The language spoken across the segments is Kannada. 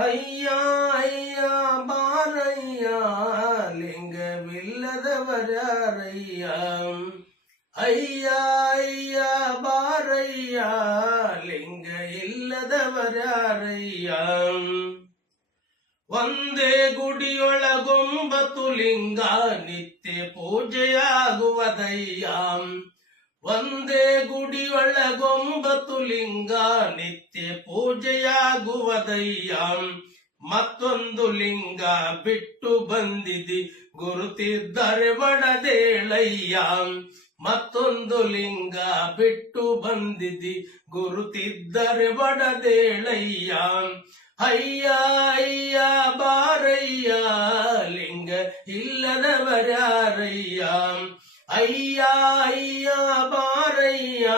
ಅಯ್ಯ ಅಯ್ಯ ಬಾರಯ್ಯ ಲಿಂಗವಿಲ್ಲದವರಾರಯ್ಯ. ಅಯ್ಯ ಅಯ್ಯ ಬಾರಯ್ಯ ಲಿಂಗ ಇಲ್ಲದವರಾರಯ್ಯ. ಒಂದೇ ಗುಡಿಯೊಳಗೊಂಬತ್ತು ಲಿಂಗ ನಿತ್ಯ ಪೂಜೆಯಾಗುವುದಯ್ಯ. ಒಂದೇ ಗುಡಿಯೊಳಗೊಂಬತ್ತು ಲಿಂಗ ನಿತ್ಯ ಪೂಜೆಯಾಗುವುದಯ್ಯ. ಮತ್ತೊಂದು ಲಿಂಗ ಬಿಟ್ಟು ಬಂದಿದಿ ಗುರುತಿದ್ದರೆ ಬಡದೇಳಯ್ಯ. ಮತ್ತೊಂದು ಲಿಂಗ ಬಿಟ್ಟು ಬಂದಿದಿ ಗುರುತಿದ್ದರೆ ಬಡದೇಳಯ್ಯ. ಅಯ್ಯ ಅಯ್ಯ ಬಾರಯ್ಯ ಲಿಂಗ ಇಲ್ಲದವರಾರಯ್ಯ. ಅಯ್ಯ ಅಯ್ಯ ಬಾರಯ್ಯ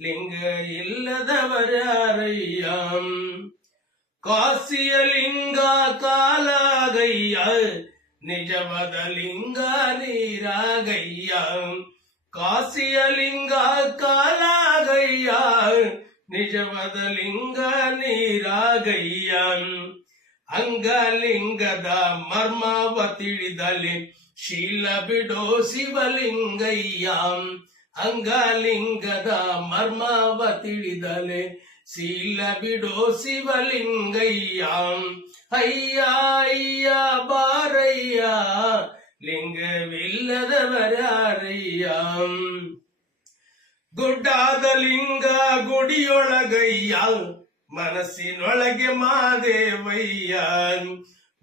ಲಿಂಗ ಇಲ್ಲದವರಾರಯ್ಯ. ಕಾಸಿಯ ಲಿಂಗ ಕಾಲಾಗಯ್ಯ ನಿಜವಾದ ಲಿಂಗ ನೀರಾಗಯ್ಯ. ಕಾಸಿಯ ಲಿಂಗ ಕಾಲಾಗಯ್ಯ ನಿಜವಾದ ಲಿಂಗ ನೀರಾಗಯ್ಯ. ಅಂಗಲಿಂಗದ ಮರ್ಮವ ತಿಳಿದಲೆ ಶೀಲ ಬಿಡೋ ಶಿವಲಿಂಗಯ್ಯ. ಅಂಗಲಿಂಗದ ಮರ್ಮವ ತಿಳಿದಲೆ ಶೀಲ ಬಿಡೋ ಶಿವಲಿಂಗಯ್ಯ. ಅಯ್ಯ ಅಯ್ಯ ಬಾರಯ್ಯ ಲಿಂಗವಿಲ್ಲದವರಾರಯ್ಯ. ಗುಡ್ಡಾದ ಲಿಂಗ ಗುಡಿಯೊಳಗಯ್ಯ ಮನಸ್ಸಿನೊಳಗೆ ಮಾದೇವಯ್ಯ.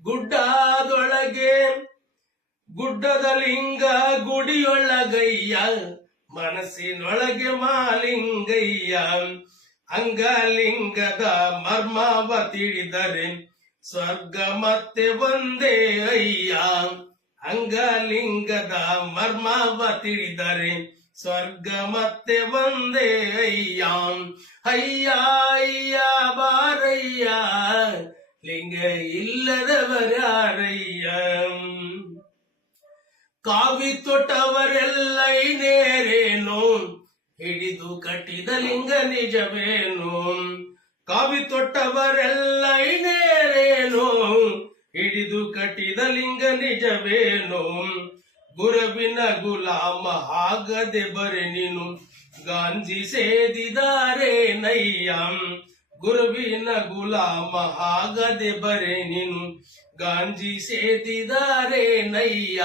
ಗುಡ್ಡದೊಳಗೆ ಗುಡ್ಡದ ಲಿಂಗ ಗುಡಿಯೊಳಗಯ್ಯ ಮನಸ್ಸಿನೊಳಗೆ ಮಾಲಿಂಗಯ್ಯ. ಅಂಗಲಿಂಗದ ಮರ್ಮವ ತಿಳಿದರೆ ಸ್ವರ್ಗ ಮತ್ತೆ ಒಂದೇ ಅಯ್ಯ. ಅಂಗಲಿಂಗದ ಮರ್ಮವ ತಿಳಿದರೆ ಸ್ವರ್ಗ ಮತ್ತೆ ಒಂದೇ ಅಯ್ಯ. ಅಯ್ಯ ಅಯ್ಯ ಬಾರಯ್ಯ ಲಿಂಗ ಇಲ್ಲದವರಾರಯ್ಯ. ಕಾವಿ ತೊಟ್ಟವರೆಲ್ಲ ನೇರೇನು ಹಿಡಿದು ಕಟ್ಟಿದ ಲಿಂಗ ನಿಜವೇನು. ಕಾವಿ ತೊಟ್ಟವರೆಲ್ಲ ನೇರೇನು ಹಿಡಿದು ಕಟ್ಟಿದ ಲಿಂಗ ನಿಜವೇನು. ಗುರುವಿನ ಗುಲಾಮ ಆಗದೆ ಬರೆ ನೀನು ಗಾಂಜಿ ಸೇದಿದಾರೆ ನಯ್ಯ. ಗುರುವಿನ ಗುಲಾಮ ಆಗದೆ ಬರೆ ನೀನು ಗಾಂಜಿ ಸೇದಿದಾರೆ ನಯ್ಯ.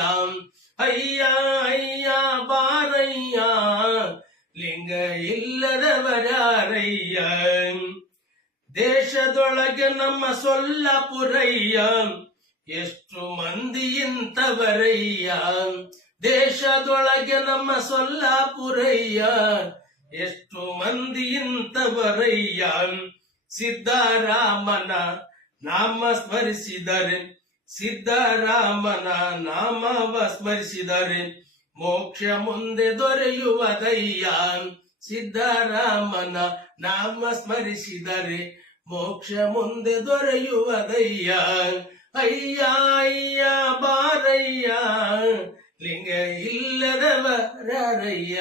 ಅಯ್ಯ ಅಯ್ಯ ಬಾರಯ್ಯ ಲಿಂಗ ಇಲ್ಲದವರಾರಯ್ಯ. ದೇಶದೊಳಗೆ ನಮ್ಮ ಸೊಲ್ಲಾಪುರಯ್ಯ ಎಷ್ಟು ಮಂದಿ ಇಂಥವರಯ್ಯ. ದೇಶದೊಳಗೆ ನಮ್ಮ ಸೊಲ್ಲಾಪುರಯ್ಯ ಎಷ್ಟು ಮಂದಿ ಇಂಥವರಯ್ಯ. ಸಿದ್ದರಾಮನ ನಾಮ ಸ್ಮರಿಸಿದರೆ ಸಿದ್ದರಾಮನ ನಾಮವ ಸ್ಮರಿಸಿದರೆ ಮೋಕ್ಷ ಮುಂದೆ ದೊರೆಯುವುದಯ್ಯ. ಸಿದ್ದರಾಮನ ನಾಮ ಸ್ಮರಿಸಿದರೆ ಮೋಕ್ಷ ಮುಂದೆ ದೊರೆಯುವುದಯ್ಯ. ಅಯ್ಯ ಅಯ್ಯ ಬಾರಯ್ಯ ಲಿಂಗ ಇಲ್ಲದವರಾರಯ್ಯ.